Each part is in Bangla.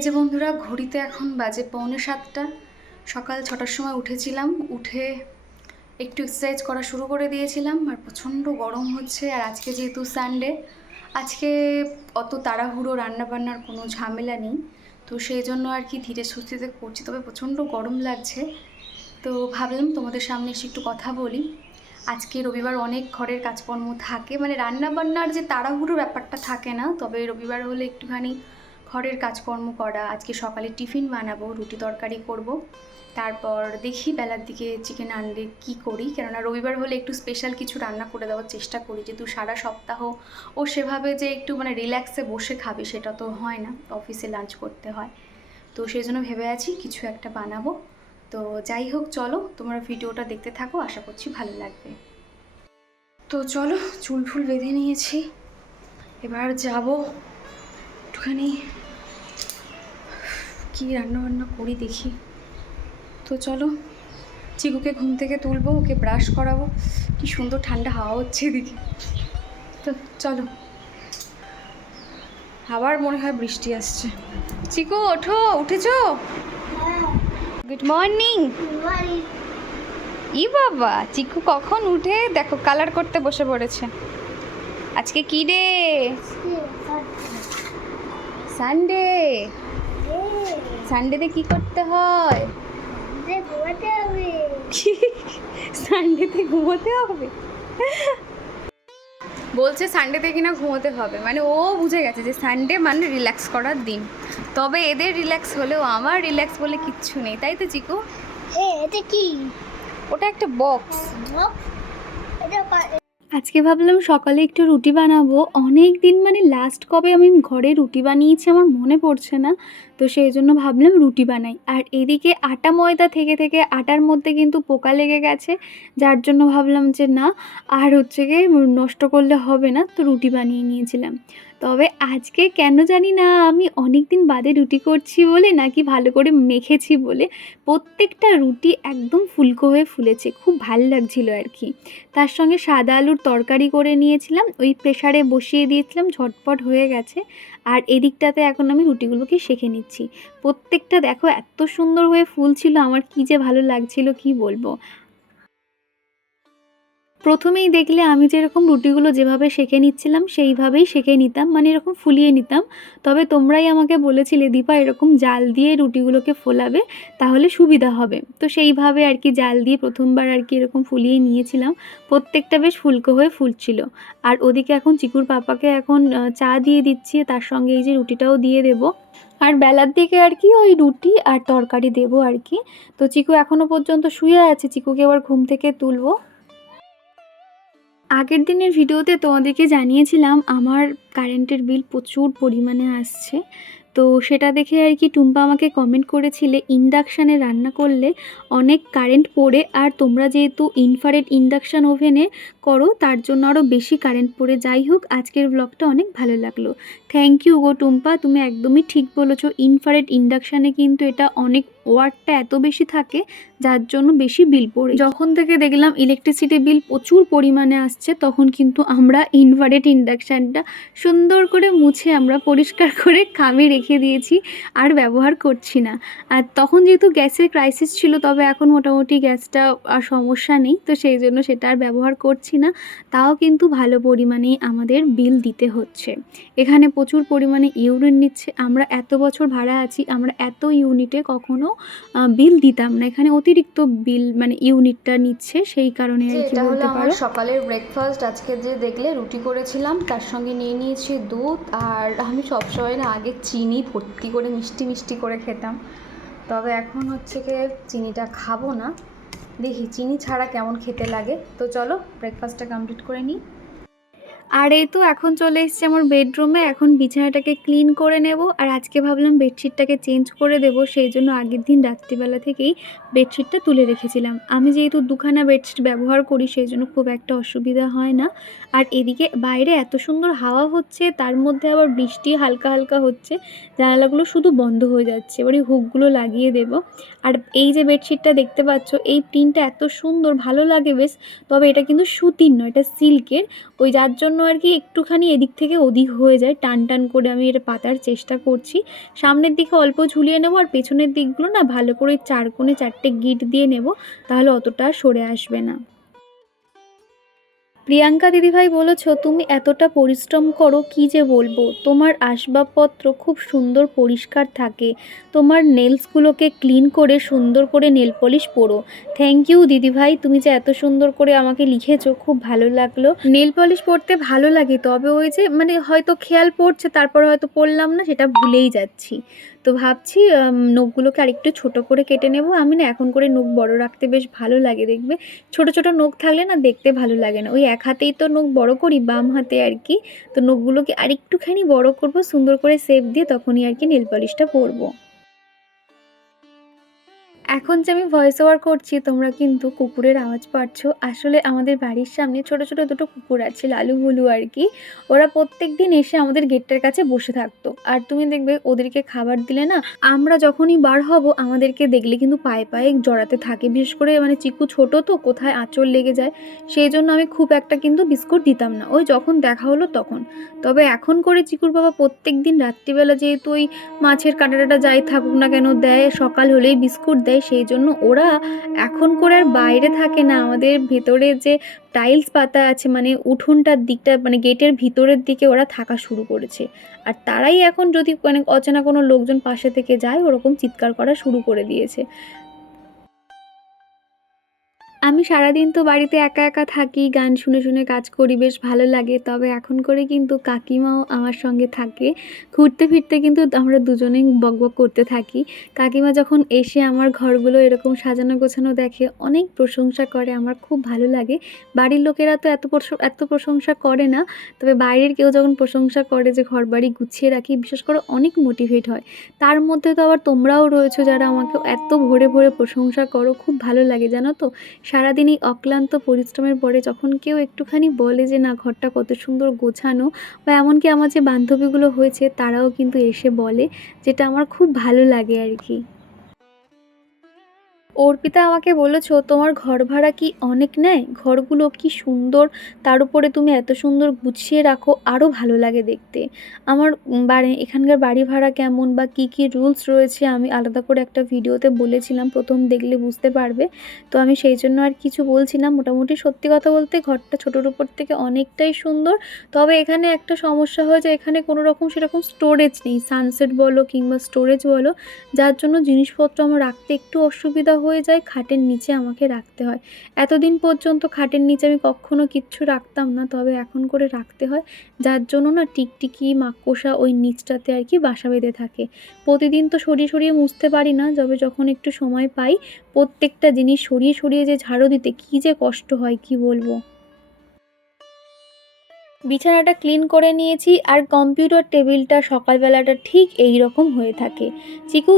এই যে বন্ধুরা, ঘড়িতে এখন বাজে 6:45। সকাল 6টার সময় উঠেছিলাম, উঠে একটু এক্সারসাইজ করা শুরু করে দিয়েছিলাম। আর প্রচণ্ড গরম হচ্ছে। আর আজকে যেহেতু সানডে, আজকে অত তাড়াহুড়ো রান্নাবান্নার কোনো ঝামেলা নেই, তো সেই জন্য আর কি ধীরে সুস্থিতে করছি। তবে প্রচণ্ড গরম লাগছে, তো ভাবলাম তোমাদের সামনে এসে একটু কথা বলি। আজকে রবিবার অনেক ঘরের কাজকর্ম থাকে, মানে রান্নাবান্নার যে তাড়াহুড়ো ব্যাপারটা থাকে না, তবে রবিবার হলে একটুখানি ঘরের কাজকর্ম করা। আজকে সকালে টিফিন বানাবো, রুটি তরকারি করব, তারপর দেখি বেলার দিকে চিকেন আনলে কী করি। কেননা রবিবার হলে একটু স্পেশাল কিছু রান্না করে দেওয়ার চেষ্টা করি, যেহেতু সারা সপ্তাহ ও সেভাবে যে একটু মানে রিল্যাক্সে বসে খাবে সেটা তো হয় না, অফিসে লাঞ্চ করতে হয়। তো সেই জন্য ভেবে আছি কিছু একটা বানাবো। তো যাই হোক, চলো তোমরা ভিডিওটা দেখতে থাকো, আশা করছি ভালো লাগবে। তো চলো, চুল ফুল বেঁধে নিয়েছি, এবার যাব একটুখানি কি রান্নাবান্না করি দেখি। তো চলো, চিকুকে ঘুম থেকে তুলবো, ওকে ব্রাশ করাবো। কি সুন্দর ঠান্ডা হাওয়া হচ্ছে এদিকে। তো চলো, আবার মনে হয় বৃষ্টি আসছে। চিকু ওঠো, উঠেছো? Good morning. ই বাবা, চিকু কখন উঠে দেখো কালার করতে বসে পড়েছে। আজকে কি ডে? সানডে। সানডেতে কি করতে হয়? সানডেতে ঘুমোতে হবে বলছে। সানডেতে কিনা ঘুমোতে হবে, মানে ও বুঝে গেছে যে সানডে মানে রিল্যাক্স করার দিন। তবে এদের রিল্যাক্স হলেও আমার রিল্যাক্স বলে কিচ্ছু নেই, তাই তো চিকু? এটা কি? ওটা একটা বক্স। আজকে ভাবলাম সকালে একটু রুটি বানাবো। অনেক দিন মানে লাস্ট কবে আমি ঘরে রুটি বানিয়েছি আমার মনে পড়ছে না, তো সেই জন্য ভাবলাম রুটি বানাই। আর এদিকে আটা ময়দা থেকে থেকে আটার মধ্যে কিন্তু পোকা লেগে গেছে, যার জন্য ভাবলাম যে না, আর হচ্ছে গিয়ে নষ্ট করলে হবে না, তো রুটি বানিয়ে নিয়েছিলাম। তবে আজকে কেন জানি না, আমি অনেক দিন বাদে রুটি করছি বলে নাকি ভালো করে মেখেছি বলে প্রত্যেকটা রুটি একদম ফুলকো হয়ে ফুলেছে, খুব ভাল লাগছিল আর কি। তার সঙ্গে সাদা আলুর তরকারি করে নিয়েছিলাম, ওই প্রেসারে বসিয়ে দিয়েছিলাম, ঝটপট হয়ে গেছে। আর এদিকটাতে এখন আমি রুটিগুলোকে সেঁকে নিচ্ছি। প্রত্যেকটা দেখো এত সুন্দর হয়ে ফুলছিল, আমার কী যে ভালো লাগছিল কি বলবো। প্রথমেই দেখলে আমি যেরকম রুটিগুলো যেভাবে সেঁকে নিচ্ছিলাম সেইভাবেই সেঁকে নিতাম, মানে এরকম ফুলিয়ে নিতাম। তবে তোমরাই আমাকে বলেছিলে দীপা এরকম জাল দিয়ে রুটিগুলোকে ফোলাবে, তাহলে সুবিধা হবে। তো সেইভাবে আর কি জাল দিয়ে প্রথমবার আর কি এরকম ফুলিয়ে নিয়েছিলাম। প্রত্যেকটা বেশ ফুলকো হয়ে ফুলছিল। আর ওদিকে এখন চিকুর পাপাকে এখন চা দিয়ে দিচ্ছি, তার সঙ্গে এই যে রুটিটাও দিয়ে দেবো। আর বেলার দিকে আর কি ওই রুটি আর তরকারি দেবো আর কি। তো চিকু এখনও পর্যন্ত শুয়ে আছে, চিকুকে এবার ঘুম থেকে তুলবো। আগের দিনের ভিডিওতে তোমাদেরকে জানিয়েছিলাম আমার কারেন্টের বিল প্রচুর পরিমাণে আসছে। তো সেটা দেখে আর কি টুম্পা আমাকে কমেন্ট করেছিলে ইন্ডাকশানে রান্না করলে অনেক কারেন্ট পড়ে, আর তোমরা যেহেতু ইনফ্রারেড ইন্ডাকশান ওভেনে করো তার জন্য আরও বেশি কারেন্ট পড়ে। যাই হোক, আজকের ব্লগটা অনেক ভালো লাগলো। থ্যাংক ইউ গো টুম্পা, তুমি একদমই ঠিক বলেছো। ইনফ্রারেড ইন্ডাকশানে কিন্তু এটা অনেক ওয়াটটা এত বেশি থাকে, যার জন্য বেশি বিল পড়ে। যখন থেকে দেখলাম ইলেকট্রিসিটি বিল প্রচুর পরিমাণে আসছে, তখন কিন্তু আমরা ইনফ্রারেড ইন্ডাকশানটা সুন্দর করে মুছে আমরা পরিষ্কার করে খামে রেখে দিয়েছি, আর ব্যবহার করছি না। আর তখন যেহেতু গ্যাসের ক্রাইসিস ছিল, তবে এখন মোটামুটি গ্যাসটা আর সমস্যা নেই, তো সেই জন্য সেটা আর ব্যবহার করছি না। তাও কিন্তু ভালো পরিমাণেই আমাদের বিল দিতে হচ্ছে। এখানে প্রচুর পরিমাণে ইউনিট নিচ্ছে। আমরা এত বছর ভাড়া আছি, আমরা এত ইউনিটে কখনো বিল দিতাম না, এখানে অতিরিক্ত বিল মানে ইউনিটটা নিচ্ছে, সেই কারণে আর কি বলতে পারো। সকালের ব্রেকফাস্ট আজকে যে দেখলে রুটি করেছিলাম, তার সঙ্গে নিয়ে নিয়েছি দুধ। আর আমি সবসময় না আগে চিনি ভর্তি করে মিষ্টি মিষ্টি করে খেতাম, তবে এখন হচ্ছে কি চিনিটা খাবো না, দেখি চিনি ছাড়া কেমন খেতে লাগে। তো চলো ব্রেকফাস্টটা কমপ্লিট করে নিই। আর এই তো এখন চলে এসেছি আমার বেডরুমে, এখন বিছানাটাকে ক্লিন করে নেব। আর আজকে ভাবলাম বেডশিটটাকে চেঞ্জ করে দেব, সেই জন্য আগের দিন রাত্রিবেলা থেকেই বেডশিটটা তুলে রেখেছিলাম। আমি যেহেতু দুখানা বেডশিট ব্যবহার করি, সেই জন্য খুব একটা অসুবিধা হয় না। আর এদিকে বাইরে এত সুন্দর হাওয়া হচ্ছে, তার মধ্যে আবার বৃষ্টি হালকা হালকা হচ্ছে, জানালাগুলো শুধু বন্ধ হয়ে যাচ্ছে। এবার এই হুকগুলো লাগিয়ে দেব। আর এই যে বেডশিটটা দেখতে পাচ্ছ, এই প্রিন্টটা এত সুন্দর, ভালো লাগে বেশ। তবে এটা কিন্তু সুতির নয়, এটা সিল্কের, ওই যার জন্য আর কি একটুখানি এদিক থেকে ওদিক হয়ে যায়, টান টান করে আমি এটা পাতার চেষ্টা করছি। সামনের দিকে অল্প ঝুলিয়ে নেব, আর পেছনের দিকগুলো না ভালো করে 4 কোণে 4টে গিঁট দিয়ে নেব, তাহলে অতটা সরে আসবে না। প্রিয়াঙ্কা দিদিভাই বলেছ তুমি এতটা পরিশ্রম করো, কি যে বলবো। তোমার আসবাবপত্র খুব সুন্দর পরিষ্কার থাকে, তোমার নেলসগুলোকে ক্লিন করে সুন্দর করে নেল পলিশ পরো। থ্যাংক ইউ দিদিভাই, তুমি যে এত সুন্দর করে আমাকে লিখেছো, খুব ভালো লাগলো। নেল পলিশ পরতে ভালো লাগে, তবে ওই যে মানে হয়তো খেয়াল পড়ছে, তারপর হয়তো পরলাম না, সেটা ভুলেই যাচ্ছি। তো ভাবছি নখগুলোকে আরেকটু ছোট করে কেটে নেব। আমি না এখন করে নখ বড় রাখতে বেশ ভালো লাগে, দেখবে ছোট ছোট নখ থাকলে না দেখতে ভালো লাগে না। ওই এক হাতেই তো নখ বড় করি, বাম হাতে আর কি। তো নখগুলোকে আরেকটুখানি বড় করব সুন্দর করে শেপ দিয়ে, তখনই আর কি নেল পলিশটা পরবো। এখন যে আমি ভয়েস ওভার করছি তোমরা কিন্তু কুকুরের আওয়াজ পাচ্ছ। আসলে আমাদের বাড়ির সামনে ছোট ছোট দুটো কুকুর আছে, লালু ভুলু আর কি। ওরা প্রত্যেক দিন এসে আমাদের গেটটার কাছে বসে থাকতো, আর তুমি দেখবে ওদেরকে খাবার দিলে না, আমরা যখনই বার হব আমাদেরকে দেখলে কিন্তু পায়ে পায়ে জড়াতে থাকে। বিশেষ করে মানে চিকু ছোট তো, কোথায় আঁচড় লেগে যায়, সেই জন্য আমি খুব একটা কিন্তু বিস্কুট দিতাম না, ওই যখন দেখা হলো তখন। তবে এখন করে চিকুর বাবা প্রত্যেক দিন রাত্রিবেলা, যেহেতু ওই মাছের কাঁটাটা যাই থাকুক না কেন দেয়, সকাল হলেই বিস্কুট দেয়, সেই জন্য ওরা এখন করে আর বাইরে থাকে না। আমাদের ভেতরে যে টাইলস পাতা আছে, মানে উঠোনটার দিকটা, মানে গেটের ভিতরের দিকে ওরা থাকা শুরু করেছে। আর তারাই এখন যদি মানে অচেনা কোনো লোকজন পাশে থেকে যায়, ওরকম চিৎকার করা শুরু করে দিয়েছে। আমি সারাদিন তো বাড়িতে একা একা থাকি, গান শুনে শুনে কাজ করি, বেশ ভালো লাগে। তবে এখন করে কিন্তু কাকিমাও আমার সঙ্গে থাকে, ঘুরতে ফিরতে কিন্তু আমরা দুজনেই বকবক করতে থাকি। কাকিমা যখন এসে আমার ঘরগুলো এরকম সাজানো গোছানো দেখে, অনেক প্রশংসা করে, আমার খুব ভালো লাগে। বাড়ির লোকেরা তো এত প্রশংসা করে না, তবে বাইরের কেউ যখন প্রশংসা করে যে ঘর বাড়ি গুছিয়ে রাখি, বিশেষ করে অনেক মোটিভেট হয়। তার মধ্যে তো আবার তোমরাও রয়েছো যারা আমাকে এত ভরে ভরে প্রশংসা করো, খুব ভালো লাগে জানো তো। সারাদিন এই অক্লান্ত পরিশ্রমের পরে যখন কেউ একটুখানি বলে যে না ঘরটা কত সুন্দর গোছানো, বা এমনকি আমার যে বান্ধবীগুলো হয়েছে তারাও কিন্তু এসে বলে, যেটা আমার খুব ভালো লাগে আর কি। অর্পিতা আমাকে বলেছো তোমার ঘর ভাড়া কি অনেক নেয়? ঘরগুলো কি সুন্দর, তার উপরে তুমি এত সুন্দর গুছিয়ে রাখো, আরও ভালো লাগে দেখতে। আমার বাড়ি এখানকার বাড়ি ভাড়া কেমন বা কি কি রুলস রয়েছে আমি আলাদা করে একটা ভিডিওতে বলেছিলাম, প্রথম দেখলে বুঝতে পারবে। তো আমি সেই জন্য আর কিছু বলছি না। মোটামুটি সত্যি কথা বলতে ঘরটা ছোটোর উপর থেকে অনেকটাই সুন্দর। তবে এখানে একটা সমস্যা হয় যে এখানে কোনো রকম সেরকম স্টোরেজ নেই, সানসেট বলো কিংবা স্টোরেজ বলো, যার জন্য জিনিসপত্র আমার রাখতে একটু অসুবিধা হয়ে যায়, খাটের নিচে আমাকে রাখতে হয়। এতদিন পর্যন্ত খাটের নিচে আমি কখনো কিচ্ছু রাখতাম না, তবে এখন করে রাখতে হয়, যার জন্য না টিকটিকি মাকড়সা ওই নিচটাতে আর কি বাসা বেঁধে থাকে। প্রতিদিন তো সরিয়ে সরিয়ে মুছতে পারি না, তবে যখন একটু সময় পাই প্রত্যেকটা জিনিস সরিয়ে সরিয়ে যে ঝাড়ু দিতে কী যে কষ্ট হয় কি বলবো। বিছানাটা ক্লিন করে নিয়েছি, আর কম্পিউটার টেবিলটা সকালবেলাটা ঠিক এই রকম হয়ে থাকে।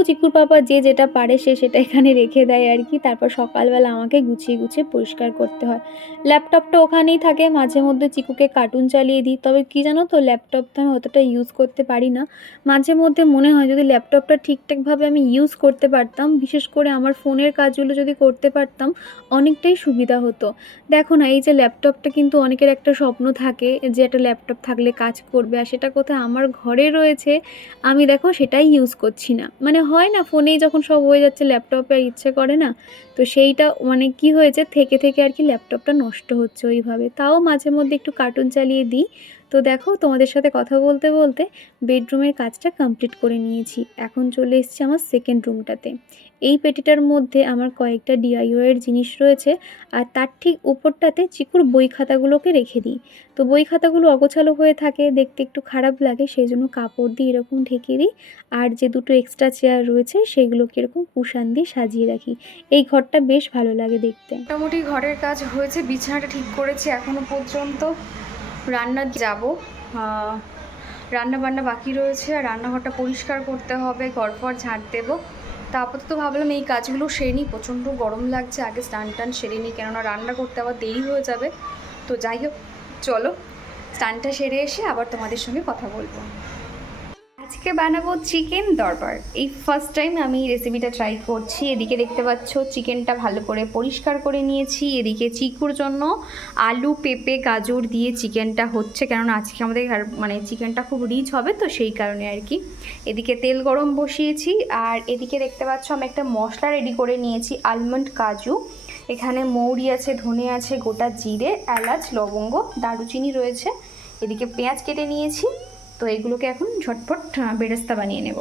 চিকুর পাপা যে যেটা পারে সে সেটা এখানে রেখে দেয় আর কি, তারপর সকালবেলা আমাকে গুছিয়ে গুছিয়ে পরিষ্কার করতে হয়। ল্যাপটপটা ওখানেই থাকে, মাঝে মধ্যে চিকুকে কার্টুন চালিয়ে দিই। তবে কি জানো তো, ল্যাপটপটা আমি অতটা ইউজ করতে পারি না। মাঝে মধ্যে মনে হয় যদি ল্যাপটপটা ঠিকঠাকভাবে আমি ইউজ করতে পারতাম, বিশেষ করে আমার ফোনের কাজগুলো যদি করতে পারতাম, অনেকটাই সুবিধা হতো। দেখো না, এই যে ল্যাপটপটা কিন্তু অনেকের একটা স্বপ্ন থাকে যে একটা ল্যাপটপ থাকলে কাজ করবে, আর সেটা কোথায় আমার ঘরে রয়েছে, আমি দেখো সেটাই ইউজ করছি না। মানে হয় না ফোনেই যখন সব হয়ে যাচ্ছে ল্যাপটপে আর ইচ্ছে করে না, তো সেইটা মানে কি হয়েছে থেকে থেকে আর কি ল্যাপটপটা নষ্ট হচ্ছে ওইভাবে। তাও মাঝে মধ্যে একটু কার্টুন চালিয়ে দিই। তো দেখো তোমাদের সাথে কথা বলতে বলতে বেডরুমের কাজটা কমপ্লিট করে নিয়েছি, এখন চলে এসেছি আমার সেকেন্ড রুমটাতে। এই পেটিটার মধ্যে আমার কয়েকটা ডিআইওয়াইয়ের জিনিস রয়েছে, আর তার ঠিক উপরটাতে চিকুর বই খাতাগুলোকে রেখে দিই। তো বই খাতাগুলো অগোছালো হয়ে থাকে, দেখতে একটু খারাপ লাগে, সেই জন্য কাপড় দিয়ে এরকম ঢেকে দিই। আর যে দুটো এক্সট্রা চেয়ার রয়েছে সেগুলোকে এরকম কুশান দিয়ে সাজিয়ে রাখি। এই ঘরটা বেশ ভালো লাগে দেখতে। মোটামুটি ঘরের কাজ হয়েছে, বিছানাটা ঠিক করেছি এখনো পর্যন্ত। রান্না যাব, রান্না বান্না বাকি রয়েছে, আর রান্নাঘরটা পরিষ্কার করতে হবে, ঘর ঝাড় দেবো। তা আপাতত ভাবলাম এই কাজগুলো সেরে নিই, প্রচণ্ড গরম লাগছে, আগে স্নান টান সেরে নিই, কেননা রান্না করতে আবার দেরি হয়ে যাবে। তো যাই হোক, চলো স্নানটা সেরে এসে আবার তোমাদের সঙ্গে কথা বলবো। আজকে বানাবো চিকেন দরবার। এই ফার্স্ট টাইম আমি রেসিপিটা ট্রাই করছি। এদিকে দেখতে পাচ্ছ চিকেনটা ভালো করে পরিষ্কার করে নিয়েছি। এদিকে চিকুর জন্য আলু পেঁপে গাজর দিয়ে চিকেনটা হচ্ছে, কেননা আজকে আমাদের মানে চিকেনটা খুব রিচ হবে, তো সেই কারণে আর কি। এদিকে তেল গরম বসিয়েছি, আর এদিকে দেখতে পাচ্ছ আমি একটা মশলা রেডি করে নিয়েছি, আলমন্ড কাজু, এখানে মৌরি আছে, ধনে আছে, গোটা জিরে, এলাচ, লবঙ্গ, দারুচিনি রয়েছে। এদিকে পেঁয়াজ কেটে নিয়েছি। তো এগুলোকে এখন ঝটপট বেরেস্তা বানিয়ে নেব।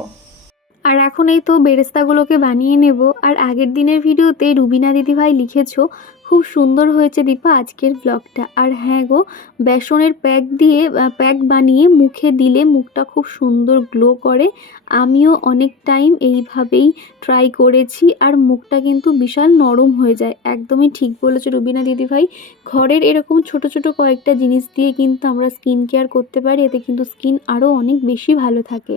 আর এখন এই তো বেরেস্তাগুলোকে বানিয়ে নেব। আর আগের দিনের ভিডিওতে রুবিনা দিদিভাই লিখেছো খুব সুন্দর হয়েছে দীপা আজকের ব্লগটা। আর হ্যাঁ গো, বেসনের প্যাক বানিয়ে মুখে দিলে মুখটা খুব সুন্দর গ্লো করে। আমিও অনেক টাইম এইভাবেই ট্রাই করেছি, আর মুখটা কিন্তু বিশাল নরম হয়ে যায়। একদমই ঠিক বলেছো রুবিনা দিদিভাই। ঘরের এরকম ছোট ছোট কয়েকটা জিনিস দিয়ে কিন্তু আমরা স্কিন কেয়ার করতে পারি, এতে কিন্তু স্কিন আরও অনেক বেশি ভালো থাকে।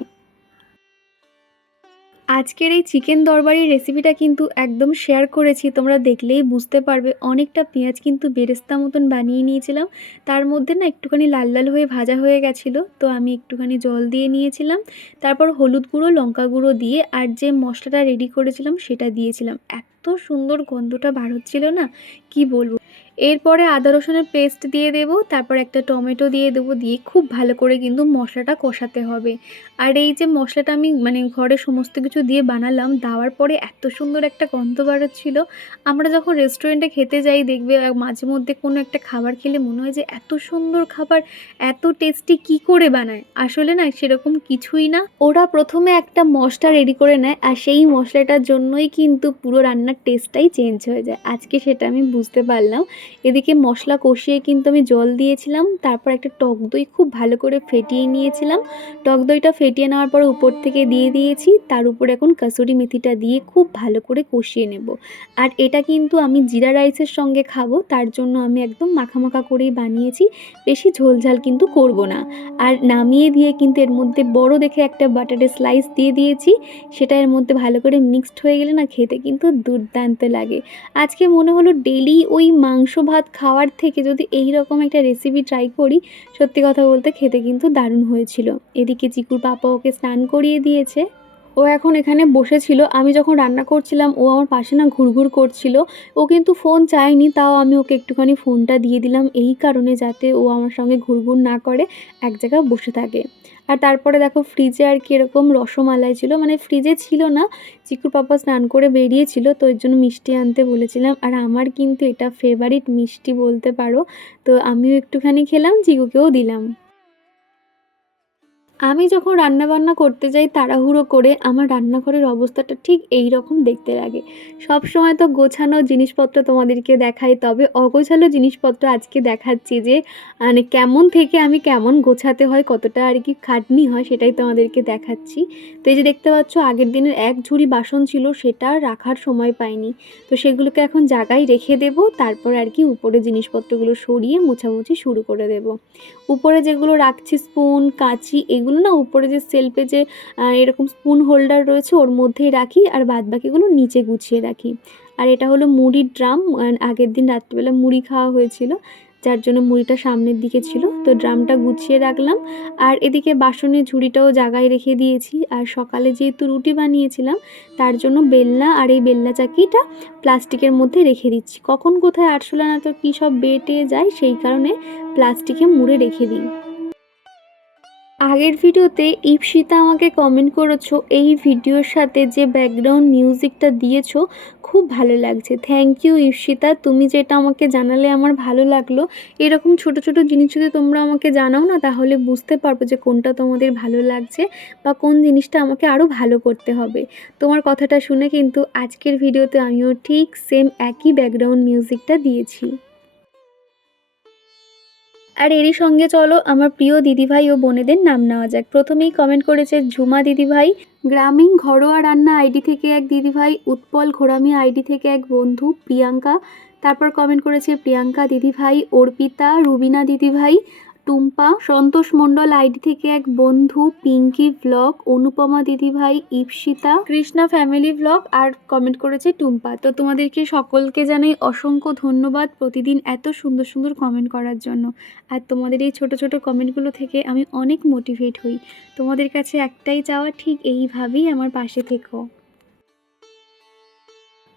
আজকের এই চিকেন দরবারির রেসিপিটা কিন্তু একদম শেয়ার করেছি, তোমরা দেখলেই বুঝতে পারবে। অনেকটা পেঁয়াজ কিন্তু বেরেস্তা মতন বানিয়ে নিয়েছিলাম, তার মধ্যে না একটুখানি লাল লাল হয়ে ভাজা হয়ে গেছিলো, তো আমি একটুখানি জল দিয়ে নিয়েছিলাম। তারপর হলুদ গুঁড়ো, লঙ্কা গুঁড়ো দিয়ে আর যে মশলাটা রেডি করেছিলাম সেটা দিয়েছিলাম। এত সুন্দর গন্ধটা বার হচ্ছিল না, কি বলবো। এরপরে আদা রসুনের পেস্ট দিয়ে দেব, তারপর একটা টমেটো দিয়ে দেবো, দিয়ে খুব ভালো করে কিন্তু মশলাটা কষাতে হবে। আর এই যে মশলাটা আমি মানে ঘরে সমস্ত কিছু দিয়ে বানালাম, দেওয়ার পরে এত সুন্দর একটা গন্ধ বেরোচ্ছিল। আমরা যখন রেস্টুরেন্টে খেতে যাই দেখবে মাঝে মধ্যে কোনো একটা খাবার খেলে মনে হয় যে এত সুন্দর খাবার, এত টেস্টি কি করে বানায়। আসলে না সেরকম কিছুই না, ওরা প্রথমে একটা মশলা রেডি করে নেয়, আর সেই মশলাটার জন্যই কিন্তু পুরো রান্নার টেস্টটাই চেঞ্জ হয়ে যায়। আজকে সেটা আমি বুঝতে পারলাম। এদিকে মশলা কষিয়ে কিন্তু আমি জল দিয়েছিলাম, তারপর একটা টক দই খুব ভালো করে ফেটিয়ে নিয়েছিলাম। টক দইটা ফেটিয়ে নেওয়ার পর উপর থেকে দিয়ে দিয়েছি, তার উপরে এখন কাসুরি মেথিটা দিয়ে খুব ভালো করে কষিয়ে নেব। আর এটা কিন্তু আমি জিরা রাইসের সঙ্গে খাবো, তার জন্য আমি একদম মাখা মাখা করেই বানিয়েছি, বেশি ঝোলঝাল কিন্তু করব না। আর নামিয়ে দিয়ে কিন্তু এর মধ্যে বড় দেখে একটা বাটারের স্লাইস দিয়ে দিয়েছি, সেটা এর মধ্যে ভালো করে মিক্সড হয়ে গেলে না খেতে কিন্তু দুর্দান্ত লাগে। আজকে মনে হলো ডেলি ওই মাংস ভাত খাওয়ার থেকে যদি এই রকম একটা রেসিপি ট্রাই করি, সত্যি কথা বলতে খেতে কিন্তু দারুণ হয়েছিল। এদিকে চিকুর পাপা ওকে স্নান করিয়ে দিয়েছে, ও এখন এখানে বসেছিল। আমি যখন রান্না করছিলাম ও আমার পাশে না ঘুরঘুর করছিল। ও কিন্তু ফোন চায়নি, তাও আমি ওকে একটুখানি ফোনটা দিয়ে দিলাম এই কারণে যাতে ও আমার সঙ্গে ঘুরঘুর না করে, এক জায়গায় বসে থাকে। আর তারপরে দেখো ফ্রিজে আর কি এরকম রসমালাই ছিল, মানে ফ্রিজে ছিল না, চিকুর পাপা স্নান করে বেরিয়েছিল, তো এর জন্য মিষ্টি আনতে বলেছিলাম। আর আমার কিন্তু এটা ফেভারিট মিষ্টি বলতে পারো, তো আমিও একটুখানি খেলাম, চিকুকেও দিলাম। আমি যখন রান্নাবান্না করতে যাই তাড়াহুড়ো করে, আমার রান্নাঘরের অবস্থাটা ঠিক এই রকম দেখতে লাগে। সব সময় তো গোছানো জিনিসপত্র তোমাদেরকে দেখাই, তবে অগোছালো জিনিসপত্র আজকে দেখাচ্ছি যে মানে কেমন থেকে আমি কেমন গোছাতে হয়, কতটা আর কি খাটনি হয় সেটাই তোমাদেরকে দেখাচ্ছি। তো এই যে দেখতে পাচ্ছ আগের দিনের এক ঝুড়ি বাসন ছিল, সেটা রাখার সময় পাইনি, তো সেগুলোকে এখন জায়গায় রেখে দেব। তারপর আর কি উপরে জিনিসপত্রগুলো সরিয়ে মোছামুছি শুরু করে দেব। উপরে যেগুলো রাখছি স্পুন কাঁচি, এগুলো না উপরে যে সেলফে যে এরকম স্পুন হোল্ডার রয়েছে ওর মধ্যেই রাখি, আর বাদবাকিগুলো নিচে গুছিয়ে রাখি। আর এটা হলো মুড়ির ড্রাম, আগের দিন রাত্রিবেলা মুড়ি খাওয়া হয়েছিল, যার জন্য মুড়িটা সামনের দিকে ছিল, তো ড্রামটা গুছিয়ে রাখলাম। আর এদিকে বাসনের ঝুড়িটাও জায়গায় রেখে দিয়েছি। আর সকালে যেহেতু রুটি বানিয়েছিলাম, তার জন্য বেলনা আর এই বেলনা চাকিটা প্লাস্টিকের মধ্যে রেখে দিচ্ছি, কখন কোথায় আরশোলা না তো কী সব বেটে যায়, সেই কারণে প্লাস্টিকে মুড়ে রেখে দিই। আগের ভিডিওতে ইপসিতা আমাকে কমেন্ট করেছো এই ভিডিওর সাথে যে ব্যাকগ্রাউন্ড মিউজিকটা দিয়েছো খুব ভালো লাগছে। থ্যাংক ইউ ইপসিতা, তুমি যেটা আমাকে জানালে আমার ভালো লাগলো। এরকম ছোট ছোট জিনিস যদি তোমরা আমাকে জানাও না, তাহলে বুঝতে পারবো যে কোনটা তোমাদের ভালো লাগছে বা কোন জিনিসটা আমাকে আরও ভালো করতে হবে। তোমার কথাটা শুনে কিন্তু আজকের ভিডিওতে আমিও ঠিক সেম একই ব্যাকগ্রাউন্ড মিউজিকটা দিয়েছি। আর এরই সঙ্গে চলো আমার প্রিয় দিদিভাই ও বোনেদের নাম নেওয়া যাক। প্রথমেই কমেন্ট করেছে ঝুমা দিদিভাই, গ্রামীণ ঘরোয়া রান্না আইডি থেকে এক দিদিভাই, উৎপল ঘোরামি আইডি থেকে এক বন্ধু প্রিয়াঙ্কা, তারপর কমেন্ট করেছে প্রিয়াঙ্কা দিদিভাই, অর্পিতা, রুবিনা দিদিভাই, টুম্পা, সন্তোষ মণ্ডল আইডি থেকে এক বন্ধু, পিঙ্কি ব্লগ, অনুপমা দিদিভাই, ইপসিতা, কৃষ্ণা ফ্যামিলি ব্লগ আর কমেন্ট করেছে টুম্পা। তো তোমাদেরকে সকলকে জানাই অসংখ্য ধন্যবাদ প্রতিদিন এত সুন্দর সুন্দর কমেন্ট করার জন্য। আর তোমাদের এই ছোট ছোট কমেন্টগুলো থেকে আমি অনেক মোটিভেট হই। তোমাদের কাছে একটাই চাওয়া, ঠিক এইভাবেই আমার পাশে থেকো।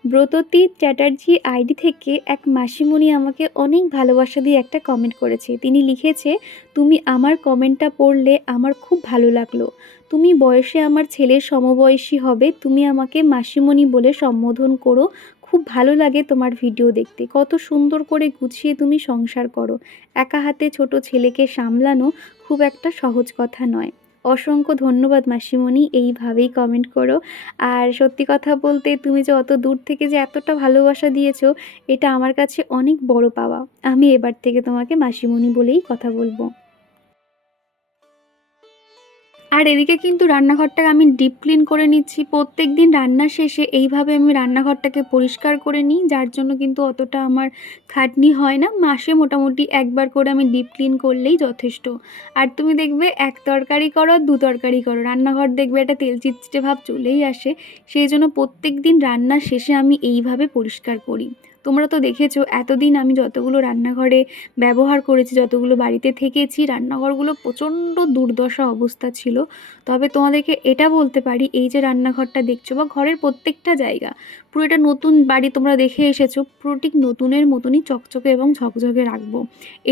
ব্রততী চ্যাটার্জি আইডি থেকে এক মাসিমণি আমাকে অনেক ভালোবাসা দিয়ে একটা কমেন্ট করেছে। তিনি লিখেছে, তুমি আমার কমেন্টটা পড়লে আমার খুব ভালো লাগলো। তুমি বয়সে আমার ছেলের সমবয়সী হবে, তুমি আমাকে মাসিমণি বলে সম্বোধন করো। খুব ভালো লাগে তোমার ভিডিও দেখতে, কত সুন্দর করে গুছিয়ে তুমি সংসার করো। একা হাতে ছোট ছেলেকে সামলানো খুব একটা সহজ কথা নয়। অসংখ্য ধন্যবাদ মাসিমণি, এইভাবেই কমেন্ট করো। আর সত্যি কথা বলতে, তুমি যে অত দূর থেকে যে এতটা ভালোবাসা দিয়েছো, এটা আমার কাছে অনেক বড় পাওয়া। আমি এবার থেকে তোমাকে মাসিমণি বলেই কথা বলবো। আর এদিকে কিন্তু রান্নাঘরটাকে আমি ডিপ ক্লিন করে নিচ্ছি। প্রত্যেক দিন রান্নার শেষে এইভাবে আমি রান্নাঘরটাকে পরিষ্কার করে নিই, যার জন্য কিন্তু অতটা আমার খাটনি হয় না। মাসে মোটামুটি একবার করে আমি ডিপ ক্লিন করলেই যথেষ্ট। আর তুমি দেখবে এক তরকারি করো আর দু তরকারি করো, রান্নাঘর দেখবে একটা তেল চিটচিটে ভাব চলেই আসে। সেই জন্য প্রত্যেক দিন রান্নার শেষে আমি এইভাবে পরিষ্কার করি। তোমরা তো দেখেছো এতদিন আমি যতগুলো রান্নাঘরে ব্যবহার করেছি, যতগুলো বাড়িতে থেকেছি, রান্নাঘরগুলো প্রচণ্ড দুর্দশা অবস্থা ছিল। তবে তোমাদেরকে এটা বলতে পারি, এই যে রান্নাঘরটা দেখছো বা ঘরের প্রত্যেকটা জায়গা, পুরো এটা নতুন বাড়ি তোমরা দেখে এসেছো, পুরো ঠিক নতুনের মতনই চকচকে এবং ঝকঝকে রাখবো।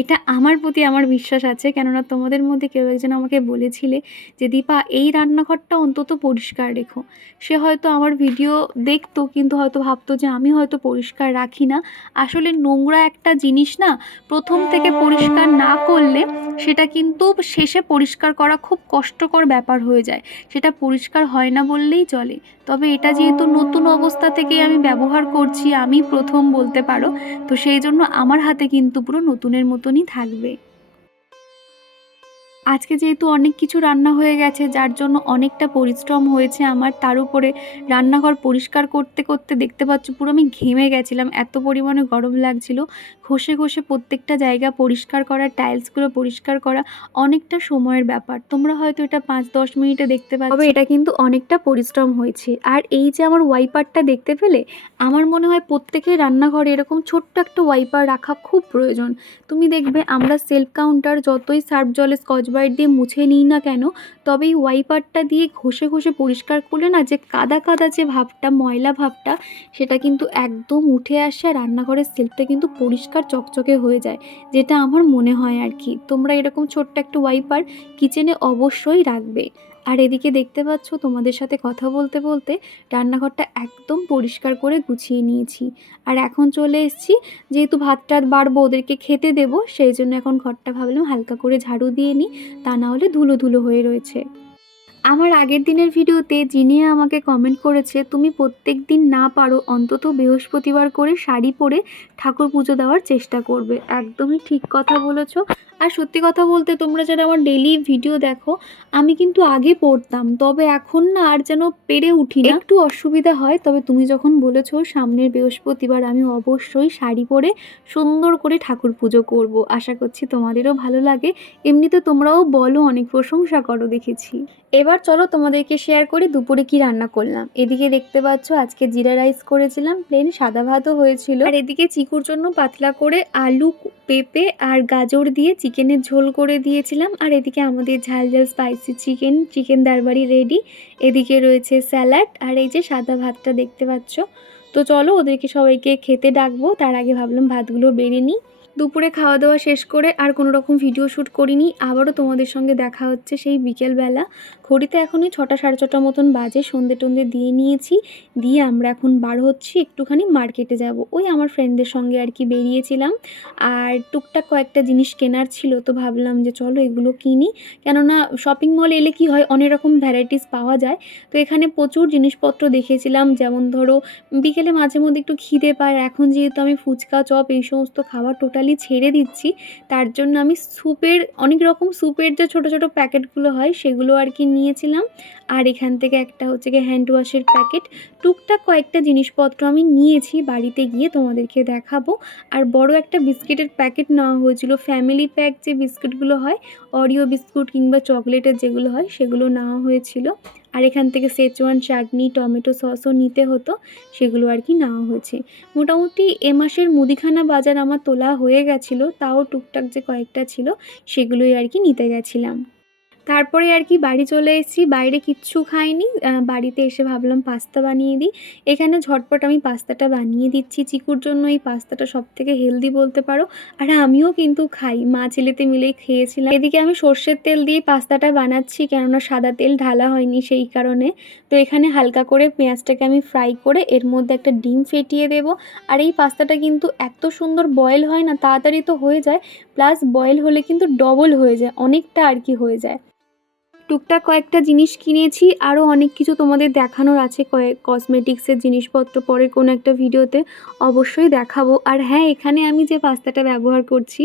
এটা আমার প্রতি আমার বিশ্বাস আছে, কেননা তোমাদের মধ্যে কেউ একজন আমাকে বলেছিলে যে দীপা এই রান্নাঘরটা অন্তত পরিষ্কার রেখো। সে হয়তো আমার ভিডিও দেখতো, কিন্তু হয়তো ভাবতো যে আমি হয়তো পরিষ্কার রাখি না। আসলে নোংরা একটা জিনিস না, প্রথম থেকে পরিষ্কার না করলে সেটা কিন্তু শেষে পরিষ্কার করা খুব কষ্টকর ব্যাপার হয়ে যায়। সেটা পরিষ্কার হয় না বললেই চলে। তবে এটা যেহেতু নতুন অবস্থা থেকেই আমি ব্যবহার করছি, আমি প্রথম বলতে পারো, তো সেই জন্য আমার হাতে কিন্তু পুরো নতুনের মতনই থাকবে। আজকে যেহেতু অনেক কিছু রান্না হয়ে গেছে, যার জন্য অনেকটা পরিশ্রম হয়েছে আমার। তার উপরে রান্নাঘর পরিষ্কার করতে করতে দেখতে পাচ্ছ পুরো আমি ঘেমে গেছিলাম, এত পরিমাণে গরম লাগছিল। ঘষে ঘষে প্রত্যেকটা জায়গা পরিষ্কার করা, টাইলসগুলো পরিষ্কার করা অনেকটা সময়ের ব্যাপার। তোমরা হয়তো এটা 5-10 মিনিটে দেখতে পাচ্ছ, তবে এটা কিন্তু অনেকটা পরিশ্রম হয়েছে। আর এই যে আমার ওয়াইপারটা দেখতে পেলে, আমার মনে হয় প্রত্যেকের রান্নাঘরে এরকম ছোট্ট একটা ওয়াইপার রাখা খুব প্রয়োজন। তুমি দেখবে আমরা সেলফ কাউন্টার যতই সার্ফ জলে স্কচ ব্রাইট দিয়ে মুছে নিই না কেন, তবে এই ওয়াইপারটা দিয়ে ঘষে ঘষে পরিষ্কার করলে না, যে কাদা কাদা যে ভাবটা, ময়লা ভাবটা, সেটা কিন্তু একদম উঠে আসে। আর রান্নাঘরের সেলফটা কিন্তু পরিষ্কার চকচকে হয়ে যায়, যেটা আমার মনে হয় আর কি। তোমরা এরকম ছোট্ট একটা ওয়াইপার কিচেনে অবশ্যই রাখবে। আর এদিকে দেখতে পাচ্ছ, তোমাদের সাথে কথা বলতে বলতে রান্নাঘরটা একদম পরিষ্কার করে গুছিয়ে নিয়েছি। আর এখন চলে এসেছি, যেহেতু ভাত টাত বাড়বো, ওদেরকে খেতে দেবো, সেই জন্য এখন ঘরটা ভাবলাম হালকা করে ঝাড়ু দিয়ে নিই, তা না হলে ধুলো ধুলো হয়ে রয়েছে। আমার আগের দিনের ভিডিওতে জিনিয়া আমাকে কমেন্ট করেছে, তুমি প্রত্যেক দিন না পারো অন্তত বৃহস্পতিবার করে শাড়ি পরে ঠাকুর পুজো দেওয়ার চেষ্টা করবে। একদমই ঠিক কথা বলেছো। আর সত্যি কথা বলতে, তোমরা যারা আমার ডেইলি ভিডিও দেখো, আমি কিন্তু আগে পড়তাম, তবে এখন না আর যেন পেরে উঠি না, একটু অসুবিধা হয়। তবে তুমি যখন বলেছো সামনের বৃহস্পতিবার, আমি অবশ্যই শাড়ি পরে সুন্দর করে ঠাকুর পুজো করব। আশা করছি তোমাদেরও ভালো লাগে। এমনিতে তোমরাও বলো, অনেক প্রশংসা করো দেখেছি। এবার চলো তোমাদেরকে শেয়ার করি দুপুরে কি রান্না করলাম। এদিকে দেখতে পাচ্ছ আজকে জিরা রাইস করেছিলাম, প্লেন সাদা ভাতও হয়েছিল। আর এদিকে চিকুর জন্য পাতলা করে আলু, পেঁপে আর গাজর দিয়ে চিকেনের ঝোল করে দিয়েছিলাম। আর এদিকে আমাদের ঝাল ঝাল স্পাইসি চিকেন দারবারি রেডি। এদিকে রয়েছে স্যালাড, আর এই যে সাদা ভাতটা দেখতে পাচ্ছ। তো চলো ওদেরকে সবাইকে খেতে ডাকবো, তার আগে ভাবলাম ভাতগুলো বেড়ে নিই। দুপুরে খাওয়া দাওয়া শেষ করে আর কোনো রকম ভিডিও শ্যুট করিনি। আবারও তোমাদের সঙ্গে দেখা হচ্ছে সেই বিকেলবেলা। ঘড়িতে এখনই 6টা 6:30 মতন বাজে। সন্ধে টন্ধে দিয়ে নিয়েছি, দিয়ে আমরা এখন বার হচ্ছি, একটুখানি মার্কেটে যাব। ওই আমার ফ্রেন্ডদের সঙ্গে আর কি বেরিয়েছিলাম। আর টুকটাক কয়েকটা জিনিস কেনার ছিল, তো ভাবলাম যে চলো এগুলো কিনি। কেননা শপিং মল এলে কি হয়, অনেক রকম ভ্যারাইটিস পাওয়া যায়। তো এখানে প্রচুর জিনিসপত্র দেখেছিলাম, যেমন ধরো বিকেলে মাঝে মধ্যে একটু খিদে পায়। এখন যেহেতু আমি ফুচকা, চপ এই সমস্ত খাবার টোটালি নর্মালি ছেড়ে দিচ্ছি, তার জন্য আমি স্যুপের অনেক রকম স্যুপের যে ছোটো ছোটো প্যাকেটগুলো হয় সেগুলো আর কি নিয়েছিলাম। আর এখান থেকে একটা হচ্ছে গিয়ে হ্যান্ড ওয়াশের প্যাকেট, টুকটাক কয়েকটা জিনিসপত্র আমি নিয়েছি, বাড়িতে গিয়ে তোমাদেরকে দেখাবো। আর বড় একটা বিস্কিটের প্যাকেট নেওয়া হয়েছিল, ফ্যামিলি প্যাক যে বিস্কিটগুলো হয়, অরিও বিস্কুট কিংবা চকলেটের যেগুলো হয় সেগুলো নেওয়া হয়েছিল। আর এখান থেকে সেচওয়ান চাটনি, টমেটো সসও নিতে হতো, সেগুলো আর কি নেওয়া হয়েছে। মোটামুটি এ মাসের মুদিখানা বাজার আমার তোলা হয়ে গেছিলো, তাও টুকটাক যে কয়েকটা ছিল সেগুলোই আর কি নিতে গেছিলাম। তারপরে আর কি বাড়ি চলে এসেছি, বাইরে কিচ্ছু খাইনি। বাড়িতে এসে ভাবলাম পাস্তা বানিয়ে দিই। এখানে ঝটপট আমি পাস্তাটা বানিয়ে দিচ্ছি। চিকুর জন্য এই পাস্তাটা সবথেকে হেলদি বলতে পারো, আর আমিও কিন্তু খাই, মা ছেলেতে মিলেই খেয়েছিলাম। এদিকে আমি সর্ষের তেল দিয়ে পাস্তাটা বানাচ্ছি, কেননা সাদা তেল ঢালা হয়নি সেই কারণে। তো এখানে হালকা করে পেঁয়াজটাকে আমি ফ্রাই করে এর মধ্যে একটা ডিম ফেটিয়ে দেবো। আর এই পাস্তাটা কিন্তু এত সুন্দর বয়েল হয় না, তাড়াতাড়ি তো হয়ে যায়, প্লাস বয়েল হলে কিন্তু ডবল হয়ে যায়, অনেকটা আর কি হয়ে যায়। টুকটাক কয়েকটা জিনিস কিনেছি, আরও অনেক কিছু তোমাদের দেখানোর আছে, কয়েক কসমেটিক্সের জিনিসপত্র পরে কোনো একটা ভিডিওতে অবশ্যই দেখাবো। আর হ্যাঁ, এখানে আমি যে পাস্তাটা ব্যবহার করছি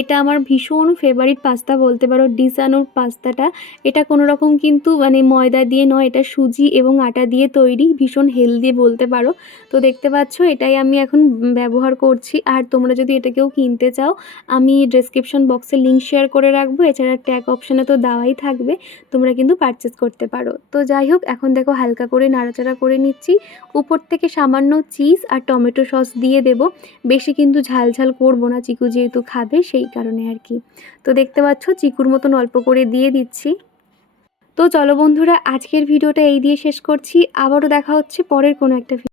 এটা আমার ভীষণ ফেভারিট পাস্তা বলতে পারো, ডিসানোর পাস্তাটা। এটা কোনো রকম কিন্তু মানে ময়দা দিয়ে নয়, এটা সুজি এবং আটা দিয়ে তৈরি, ভীষণ হেলদি বলতে পারো। তো দেখতে পাচ্ছ এটাই আমি এখন ব্যবহার করছি। আর তোমরা যদি এটা কেউ কিনতে চাও, আমি ডেসক্রিপশন বক্সে লিঙ্ক শেয়ার করে রাখবো, এছাড়া ট্যাগ অপশানে তো দেওয়াই থাকবে, তোমরা কিন্তু পারচেস করতে পারো। তো যাই হোক, এখন দেখো হালকা করে নাড়াচাড়া করে নিচ্ছি। উপর থেকে সামান্য চিজ আর টমেটো সস দিয়ে দেব, বেশি কিন্তু ঝাল ঝাল করবো না, চিকু যেহেতু খাবে সেই কারণে আর কি। তো দেখতে পাচ্ছ চিকুর মতন অল্প করে দিয়ে দিচ্ছি। তো চলো বন্ধুরা, আজকের ভিডিওটা এই দিয়ে শেষ করছি, আবারও দেখা হচ্ছে পরের কোনো একটা